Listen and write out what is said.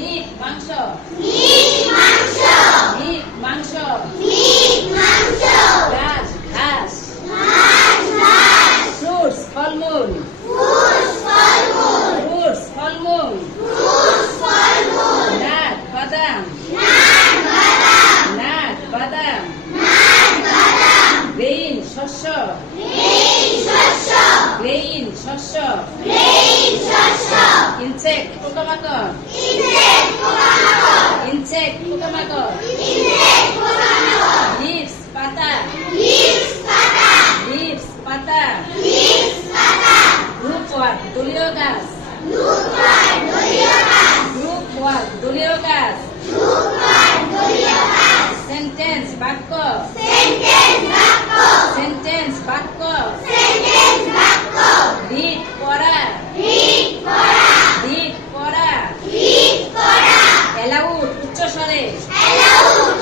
meet মাংস meet মাংস meet মাংস মিট মাংস ঘাস ঘাস ঘাস ঘাস ফ্রুটস ফলমূল ফ্রুটস ফলমূল ফ্রুটস ফলমূল ফ্রুটস ফলমূল নাট বাদাম নাট বাদাম নাট বাদাম নাট বাদাম গ্রেইন শস্য গ্রেইন শস্য গ্রেইন শস্য গ্রেইন শস্য ইনসেক্ট পোকামাকড় ইনসেক্ট পোকামাকড় ইনসেক্ট পোকামাকড় ইনসেক্ট পোকামাকড় লিভস পাতা লিভস পাতা লিভস পাতা লিভস পাতা গ্রুপ ওয়ার্ক দলীয় গাছ লুকার দলীয় গাছ গ্রুপ ওয়ার্ক দলীয় গাছ লুকার দলীয় গাছ সেন্টেন্স বাক্য সেন্টেন্স বাক্য সেন্টেন্স বাক্য সেন্টেন্স বাক্য রিড পড়া রিড পড়া রিড পড়া রিড করা অ্যালাউড উচ্চস্বরে অ্যালাউড